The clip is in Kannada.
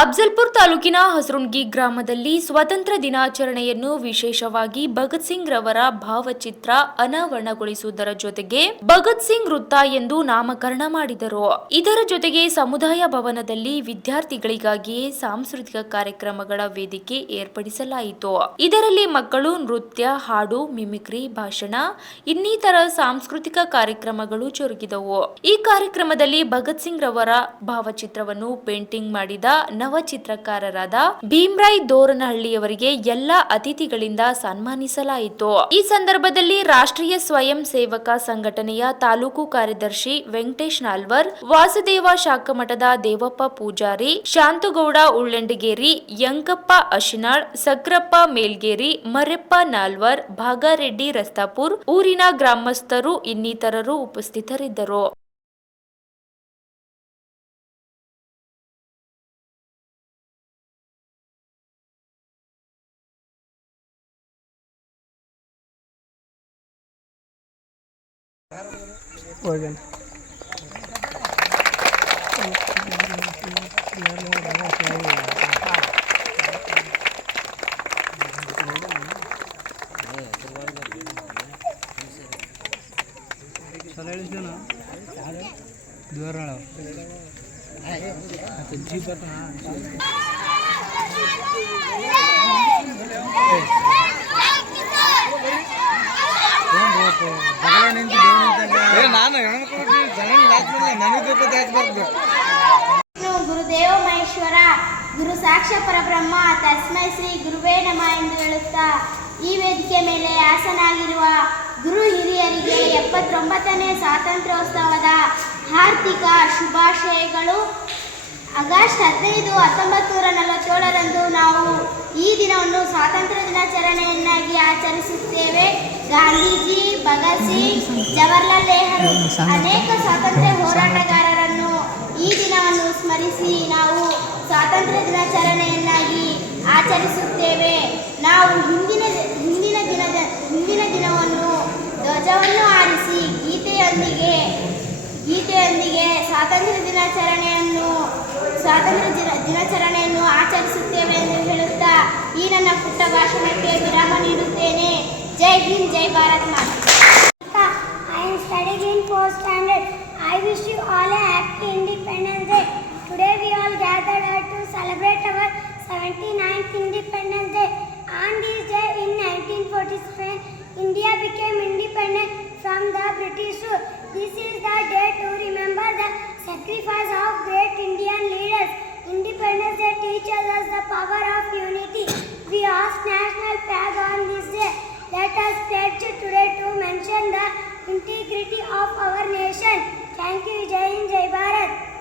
ಅಫ್ಜಲ್ಪುರ್ ತಾಲೂಕಿನ ಹಸರುಣ್ಗಿ ಗ್ರಾಮದಲ್ಲಿ ಸ್ವಾತಂತ್ರ್ಯ ದಿನಾಚರಣೆಯನ್ನು ವಿಶೇಷವಾಗಿ ಭಗತ್ ಸಿಂಗ್ ರವರ ಭಾವಚಿತ್ರ ಅನಾವರಣಗೊಳಿಸುವುದರ ಜೊತೆಗೆ ಭಗತ್ ಸಿಂಗ್ ವೃತ್ತ ಎಂದು ನಾಮಕರಣ ಮಾಡಿದರು. ಇದರ ಜೊತೆಗೆ ಸಮುದಾಯ ಭವನದಲ್ಲಿ ವಿದ್ಯಾರ್ಥಿಗಳಿಗಾಗಿಯೇ ಸಾಂಸ್ಕೃತಿಕ ಕಾರ್ಯಕ್ರಮಗಳ ವೇದಿಕೆ ಏರ್ಪಡಿಸಲಾಯಿತು. ಇದರಲ್ಲಿ ಮಕ್ಕಳು ನೃತ್ಯ, ಹಾಡು, ಮಿಮಿಕ್ರಿ, ಭಾಷಣ, ಇನ್ನಿತರ ಸಾಂಸ್ಕೃತಿಕ ಕಾರ್ಯಕ್ರಮಗಳು ಜರುಗಿದವು. ಈ ಕಾರ್ಯಕ್ರಮದಲ್ಲಿ ಭಗತ್ ಸಿಂಗ್ ರವರ ಭಾವಚಿತ್ರವನ್ನು ಪೇಂಟಿಂಗ್ ಮಾಡಿದ ನವ ಚಿತ್ರಕಾರರಾದ ಭೀಮ್ರಾಯ್ ದೋರನಹಳ್ಳಿಯವರಿಗೆ ಎಲ್ಲ ಅತಿಥಿಗಳಿಂದ ಸನ್ಮಾನಿಸಲಾಯಿತು. ಈ ಸಂದರ್ಭದಲ್ಲಿ ರಾಷ್ಟ್ರೀಯ ಸ್ವಯಂ ಸೇವಕ ಸಂಘಟನೆಯ ತಾಲೂಕು ಕಾರ್ಯದರ್ಶಿ ವೆಂಕಟೇಶ್ ನಾಲ್ವರ್, ವಾಸುದೇವ ಶಾಖಮಠದ ದೇವಪ್ಪ ಪೂಜಾರಿ ಶಾಂತಗೌಡ ಉಳ್ಳೆಂಡಗೇರಿ, ಯಂಕಪ್ಪ ಅಶಿನಾಳ್, ಸಕ್ರಪ್ಪ ಮೇಲ್ಗೇರಿ ಮರೆಪ್ಪ ನಾಲ್ವರ್, ಭಾಗಾರೆಡ್ಡಿ ರಸ್ತಾಪುರ್, ಊರಿನ ಗ್ರಾಮಸ್ಥರು ಇನ್ನಿತರರು ಉಪಸ್ಥಿತರಿದ್ದರು. ஓகே దూరాలు జీపట్నా నుంచి ಹೇಳಿದ್ದೇನ ಹೆಣ್ಮಕ್ಳು ಜೀಪ್ ನಾನು ನನಗೆ ಹಾಕ್ಬಾರ್ದು ಗುರುದೇವ ಮಹೇಶ್ವರ, ಗುರು ಸಾಕ್ಷ್ಯ ಪರಬ್ರಹ್ಮ, ತಸ್ಮೈ ಶ್ರೀ ಗುರುವೇ ನಮ ಎಂದು ಹೇಳುತ್ತಾ, ಈ ವೇದಿಕೆ ಮೇಲೆ ಆಸನಾಗಿರುವ ಗುರು ಹಿರಿಯರಿಗೆ ಎಪ್ಪತ್ತೊಂಬತ್ತನೇ ಸ್ವಾತಂತ್ರ್ಯೋತ್ಸವದ ಆರ್ಥಿಕ ಶುಭಾಶಯಗಳು. ಆಗಸ್ಟ್ ಹದಿನೈದು ಹತ್ತೊಂಬತ್ತು ನೂರ ನಲವತ್ತೇಳರಂದು ನಾವು ಈ ದಿನವನ್ನು ಸ್ವಾತಂತ್ರ್ಯ ದಿನಾಚರಣೆಯನ್ನಾಗಿ ಆಚರಿಸುತ್ತೇವೆ. ಗಾಂಧೀಜಿ ಭಗತ್ ಸಿಂಗ್ ಜವಾಹರ್ಲಾಲ್ ನೆಹರು ಅನೇಕ ಸ್ವಾತಂತ್ರ್ಯ ಹೋರಾಟಗಾರರನ್ನು ಈ ದಿನವನ್ನು ಸ್ಮರಿಸಿ ನಾವು ಸ್ವಾತಂತ್ರ್ಯ ದಿನಾಚರಣೆಯನ್ನಾಗಿ ಆಚರಿಸುತ್ತೇವೆ. ನಾವು ಹಿಂದಿನ ಹಿಂದಿನ ದಿನದ ಹಿಂದಿನ ದಿನವನ್ನು ಧ್ವಜವನ್ನು ಆರಿಸಿ ಗೀತೆಯೊಂದಿಗೆ ಗೀತೆಯೊಂದಿಗೆ ಸ್ವಾತಂತ್ರ್ಯ ದಿನಾಚರಣೆಯನ್ನು ಸ್ವಾತಂತ್ರ್ಯ ದಿನ ದಿನಾಚರಣೆಯನ್ನು ಆಚರಿಸುತ್ತೇವೆ ಎಂದು ಹೇಳುತ್ತಾ ಈ ನನ್ನ ಪುಟ್ಟ ಭಾಷಣಕ್ಕೆ ವಿರಾಮ ನೀಡುತ್ತೇನೆ. ಜೈ ಹಿಂದ್, ಜೈ ಭಾರತ್ ಮಾತಾ. I wish you all a happy Independence Day. Today we all gathered here to celebrate our 79th Independence Day. On this day in 1947, India became independent from the British rule. This is the day to remember the sacrifice